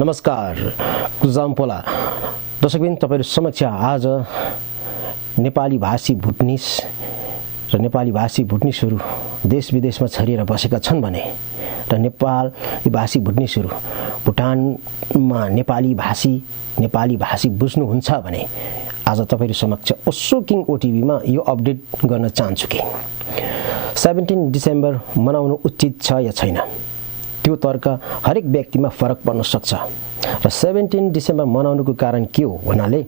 नमस्कार कुजामपोला दर्शकबिन तपाईहरु समक्ष आज नेपाली भाषी भुटनिस र नेपाली भाषी भुटनिसहरु देश विदेशमा छरिएर बसेका छन् भने र नेपाली भाषी भुटनिसहरु भुटानमा नेपाली भाषी बुझ्नुहुन्छ भने आज तपाईहरु समक्ष ओसो किङ ओटिभीमा यो अपडेट गर्न चाहन्छु कि 17 डिसेम्बर मनाउनु उचित छ या छैन त्यो तर्क हरेक व्यक्तिमा फरक पर्न सक्छ र 17 डिसेम्बर मनाउनुको कारण के हो भन्नाले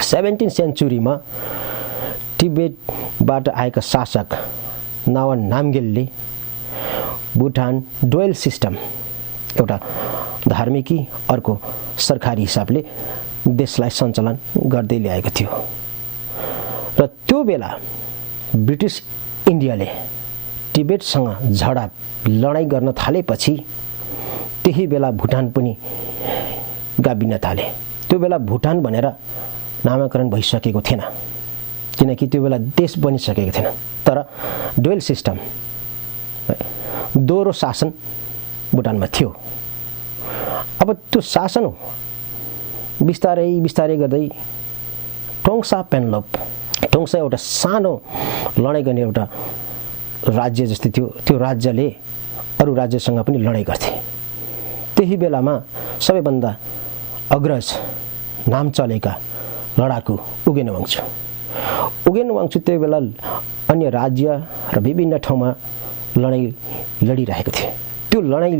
17 सेन्चुरीमा तिब्बतबाट आएका शासक नावा नामग्यालले भुटान डुअल सिस्टम एउटा धार्मिकी अर्को सरकारी हिसाबले देशलाई सञ्चालन गर्दै ल्याएको थियो र त्यो बेला ब्रिटिश इन्डियाले तिब्बतसँग झडप लडाई गर्न थालेपछि त्यही बेला भुटान पनि गाभिन थाले। त्यो बेला भुटान भनेर नामकरण भइसकेको थिएन किनकि त्यो बेला देश बनिसकेको थिएन तर डुअल सिस्टम दोहोरो शासन भुटानमा थियो। अब त्यो शासन बिस्तारै गर्दै टोङसा पेन्लोप टोङसा एउटा सानो लडाई गर्ने एउटा राज्य जस्तै थियो। त्यो राज्यले अरु राज्यसँग पनि लडाई गर्थे। त्यही बेलामा सबैभन्दा अग्रज नाम चलेका लडाकु उगेन वाङचु त्यो बेला अन्य राज्य र विभिन्न ठाउँमा लडाई लडिरहेको थिए। त्यो लडाई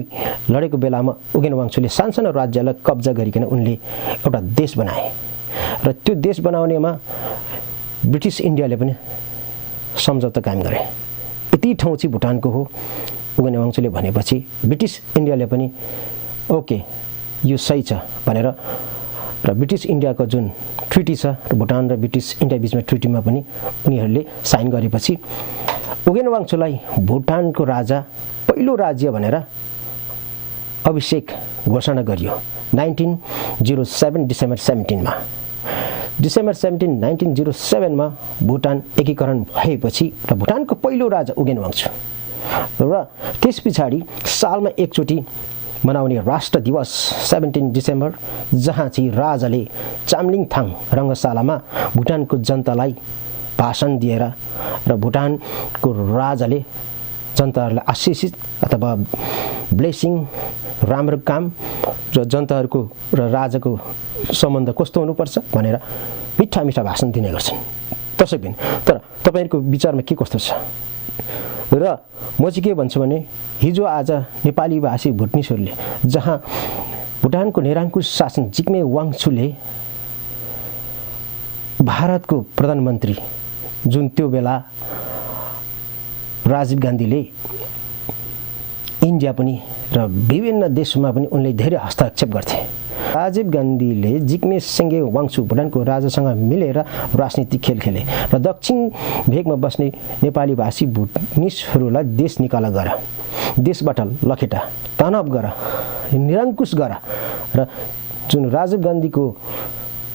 लडेको बेलामा उगेन वाङचुले सानसानो राज्यलाई कब्जा गरिकन उनले एउटा देश बनाए र त्यो देश बनाउनेमा ब्रिटिश इन्डियाले पनि सम्झौता कायम गरे। यति ठाउँ चाहिँ भुटानको हो उगेन वाङचुले भनेपछि ब्रिटिश इन्डियाले पनि ओके यो सही छ भनेर र ब्रिटिश इन्डियाको जुन ट्रिटी छ र भुटान र ब्रिटिश इन्डिया बीचमा ट्रिटीमा पनि उनीहरूले साइन गरेपछि उगेन वाङचुलाई भुटानको राजा पहिलो राज्य भनेर अभिषेक घोषणा गरियो 1907 डिसेम्बर 17 मा। डिसेम्बर 17 1907 मा भुटान एकीकरण भएपछि र भुटानको पहिलो राजा उगेन वाङचु र त्यसपछि सालमा एकचोटी मनाउने राष्ट्र दिवस 17 डिसेम्बर जहाँ चाहिँ राजाले चामलिङथाङ रंगशालामा भुटानको जनतालाई भाषण दिएर र भुटानको राजाले जनताहरूलाई आशीषित अथवा ब्लेसिङ राम्रो काम र जनताहरूको र राजाको सम्बन्ध कस्तो हुनुपर्छ भनेर मिठा भाषण दिने गर्छन्। दर्शकबिन तर तपाईहरुको विचारमा के कस्तो छ र म चाहिँ के भन्छु भने हिजो आज नेपाली भाषी भुटनिसहरुले जहाँ भुटानको निरङ्कुश शासन जिग्मे वाङचुले भारतको प्रधानमन्त्री जुन त्यो बेला राजीव गान्धीले इन्डिया पनि र विभिन्न देशमा पनि उनले धेरै हस्तक्षेप गर्थे। राजीव गान्धीले जिग्मे सेंगे वाङचु भुटानको राजासँग मिलेर राजनीतिक खेल खेले र दक्षिण भेगमा बस्ने नेपाली भाषी भुटनिसहरुलाई देश निकाला गर देशबाट लखेटा तनाव गर निरङ्कुश गर र जुन राजीव गान्धीको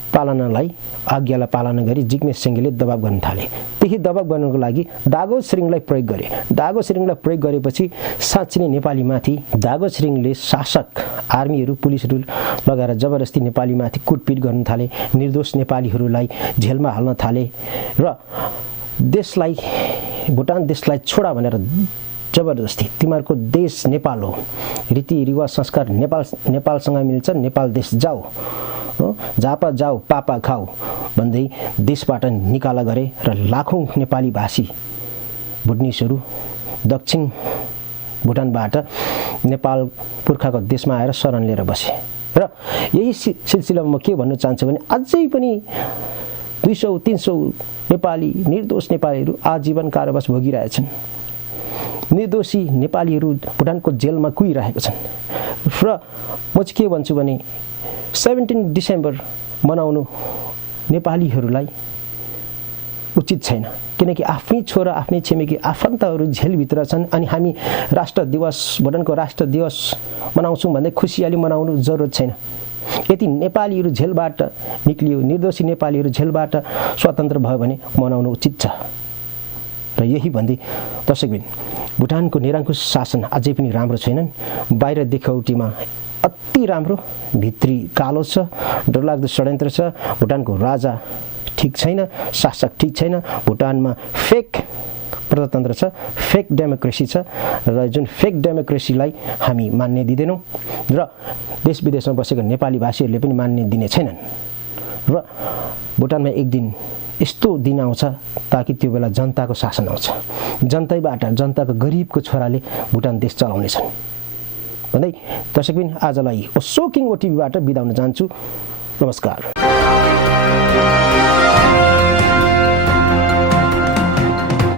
पालनालाई आज्ञालाई पालना गरी जिग्मे सेंगेले दबाव गर्न थाले। त्यही दबाव गर्नको लागि दागो छिरिङलाई प्रयोग गरे। दागो छिरिङलाई प्रयोग गरेपछि साँच्चै नै नेपालीमाथि दागो छिरिङले शासक आर्मीहरू पुलिसहरू लगाएर जबरजस्ती नेपालीमाथि कुटपिट गर्न थाले। निर्दोष नेपालीहरूलाई जेलमा हाल्न थाले र देशलाई भुटान देशलाई छोडा भनेर जबरजस्ती तिमीहरूको देश नेपाल हो रीतिरिवाज संस्कार नेपालसँग मिल्छ नेपाल देश जाऊ जापा जाऊ पापा खाऊ भन्दै देशबाट निकाला गरे र लाखौं नेपाली भाषी भुटनिसहरु दक्षिण भुटानबाट नेपाल पुर्खाको देशमा आएर शरण लिएर बसे र यही सिलसिलामा म के भन्न चाहन्छु भने अझै पनि 200-300 नेपाली निर्दोष नेपालीहरू आजीवन कारावास भोगिरहेछन्। निर्दोषी नेपालीहरू भुटानको जेलमा कुइरहेका छन् र म चाहिँ के भन्छु भने 17 डिसेम्बर मनाउनु नेपालीहरूलाई उचित छैन किनकि आफ्नै छोरा आफ्नै छिमेकी आफन्तहरू जेलभित्र छन् अनि हामी राष्ट्र दिवस भुटानको राष्ट्र दिवस मनाउँछौं भन्दै खुसियाली मनाउनु जरुरत छैन। यदि नेपालीहरू जेलबाट निक्लियो निर्दोषी नेपालीहरू जेलबाट स्वतन्त्र भयो भने मनाउनु उचित छ र यही भन्दै दर्शकबिन भुटानको निरङ्कुश शासन अझै पनि राम्रो छैनन्। बाहिर देखाउटीमा अति राम्रो भित्री कालो छ, डरलाग्दो षड्यन्त्र छ। भुटानको राजा ठिक छैन, शासक ठिक छैन, भुटानमा फेक प्रजातन्त्र छ, फेक डेमोक्रेसी छ र जुन फेक डेमोक्रेसीलाई हामी मान्ने दिँदैनौँ र देश विदेशमा बसेका नेपाली भाषीहरूले पनि मान्ने दिने छैनन्। र भुटानमा एक दिन यस्तो दिन आउँछ ताकि त्यो बेला जनताको शासन आउँछ, जनतैबाट, जनताको गरिबको छोराले भुटान देश चलाउनेछन् भन्दै दर्शकबिन आजलाई सोकिङ ओटिभीबाट बिदा हुन चाहन्छु। नमस्कार।